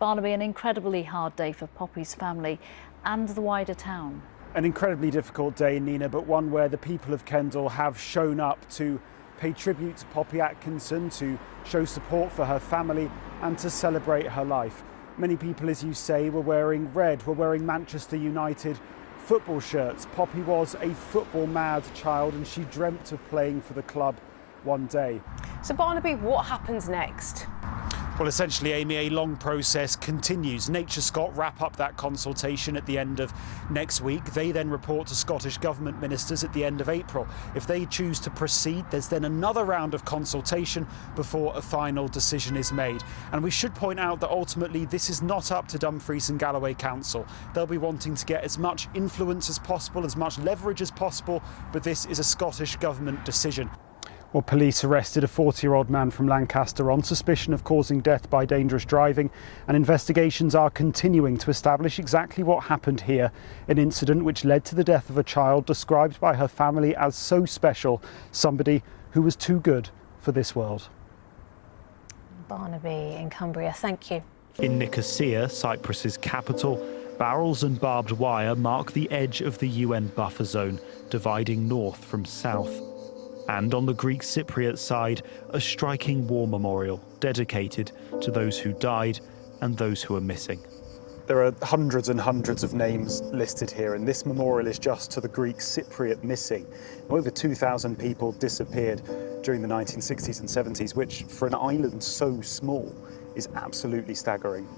Barnaby, an incredibly hard day for Poppy's family and the wider town. An incredibly difficult day, Nina, but one where the people of Kendal have shown up to pay tribute to Poppy Atkinson, to show support for her family and to celebrate her life. Many people, as you say, were wearing red, were wearing Manchester United football shirts. Poppy was a football-mad child and she dreamt of playing for the club one day. So Barnaby, what happens next? Well, essentially, Amy, a long process continues. Nature Scot wrap up that consultation at the end of next week. They then report to Scottish Government ministers at the end of April. If they choose to proceed, there's then another round of consultation before a final decision is made. And we should point out that ultimately this is not up to Dumfries and Galloway Council. They'll be wanting to get as much influence as possible, as much leverage as possible, but this is a Scottish Government decision. Well, police arrested a 40-year-old man from Lancaster on suspicion of causing death by dangerous driving, and investigations are continuing to establish exactly what happened here, an incident which led to the death of a child described by her family as so special, somebody who was too good for this world. Barnaby in Cumbria, thank you. In Nicosia, Cyprus's capital, barrels and barbed wire mark the edge of the UN buffer zone, dividing north from south. And on the Greek Cypriot side, a striking war memorial dedicated to those who died and those who are missing. There are hundreds and hundreds of names listed here, and this memorial is just to the Greek Cypriot missing. Over 2,000 people disappeared during the 1960s and 70s, which for an island so small is absolutely staggering.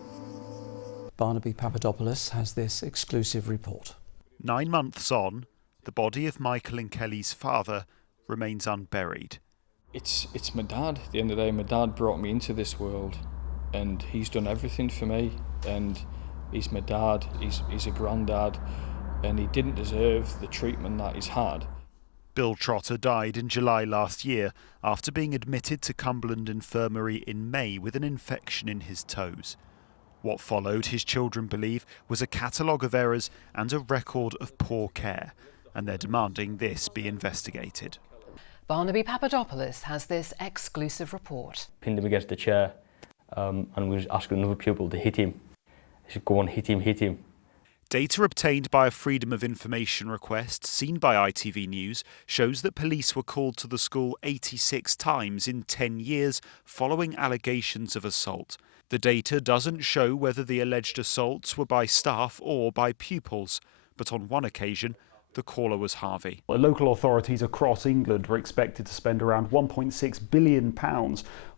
Barnaby Papadopulos has this exclusive report. 9 months on, the body of Michael and Kelly's father remains unburied. It's my dad. At the end of the day, my dad brought me into this world and he's done everything for me, and he's my dad, he's a granddad, and he didn't deserve the treatment that he's had. Bill Trotter died in July last year after being admitted to Cumbrian Infirmary in May with an infection in his toes. What followed, his children believe, was a catalogue of errors and a record of poor care, and they're demanding this be investigated. Barnaby Papadopulos has this exclusive report. Pinned him against the chair and we was asking another pupil to hit him. He said, go on, hit him, hit him. Data obtained by a Freedom of Information request seen by ITV News shows that police were called to the school 86 times in 10 years following allegations of assault. The data doesn't show whether the alleged assaults were by staff or by pupils, but on one occasion, the caller was Harvey. Local authorities across England were expected to spend around £1.6 billion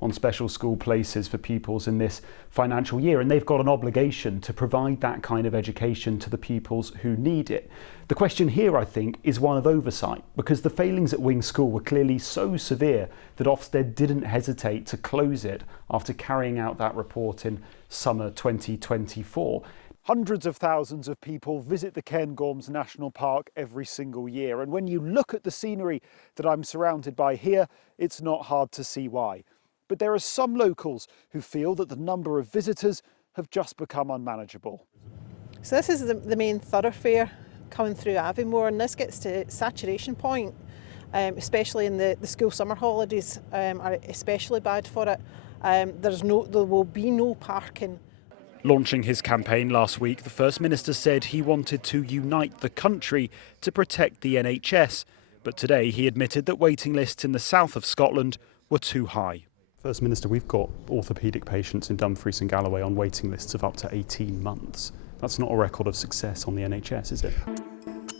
on special school places for pupils in this financial year, and they've got an obligation to provide that kind of education to the pupils who need it. The question here, I think, is one of oversight, because the failings at Wing School were clearly so severe that Ofsted didn't hesitate to close it after carrying out that report in summer 2024. Hundreds of thousands of people visit the Cairngorms National Park every single year, and when you look at the scenery that I'm surrounded by here, it's not hard to see why. But there are some locals who feel that the number of visitors have just become unmanageable. So this is the main thoroughfare coming through Aviemore, and this gets to saturation point, especially in the school summer holidays are especially bad for it. There will be no parking. Launching his campaign last week, the First Minister said he wanted to unite the country to protect the NHS. But today he admitted that waiting lists in the south of Scotland were too high. First Minister, we've got orthopaedic patients in Dumfries and Galloway on waiting lists of up to 18 months. That's not a record of success on the NHS, is it?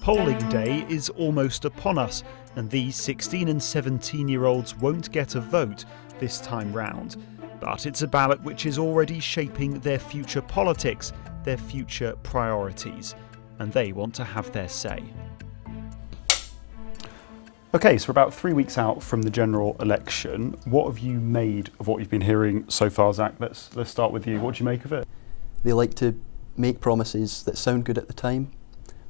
Polling day is almost upon us, and these 16 and 17-year-olds won't get a vote this time round. But it's a ballot which is already shaping their future politics, their future priorities, and they want to have their say. OK, so we're about 3 weeks out from the general election. What have you made of what you've been hearing so far, Zach? Let's start with you. What do you make of it? They like to make promises that sound good at the time,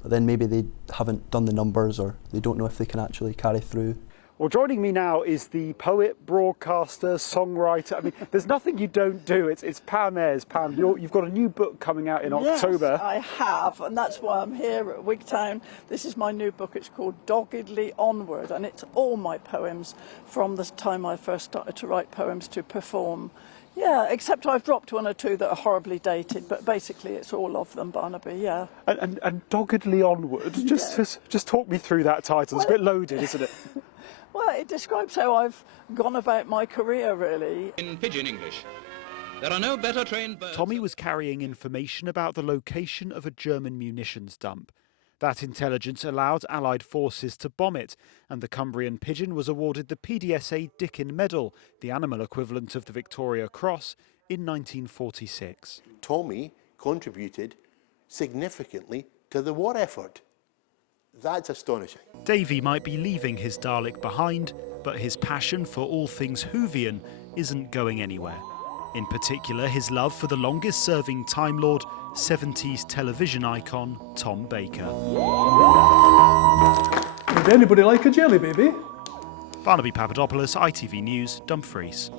but then maybe they haven't done the numbers, or they don't know if they can actually carry through. Well, joining me now is the poet, broadcaster, songwriter. I mean, there's nothing you don't do. It's Pam Ayres. Pam, you've got a new book coming out in October. Yes, I have, and that's why I'm here at Wigtown. This is my new book. It's called Doggedly Onward, and it's all my poems from the time I first started to write poems to perform Yeah, except I've dropped one or two that are horribly dated, but basically it's all of them, Barnaby, yeah. And Doggedly Onward, just talk me through that title. It's a bit loaded, isn't it? Well, it describes how I've gone about my career, really. In pigeon English, there are no better trained birds. Tommy was carrying information about the location of a German munitions dump. That intelligence allowed Allied forces to bomb it, and the Cumbrian pigeon was awarded the PDSA Dickin Medal, the animal equivalent of the Victoria Cross, in 1946. Tommy contributed significantly to the war effort. That's astonishing. Davy might be leaving his Dalek behind, but his passion for all things Whovian isn't going anywhere. In particular, his love for the longest-serving Time Lord, 70s television icon Tom Baker. Would anybody like a jelly baby? Barnaby Papadopulos, ITV News, Dumfries.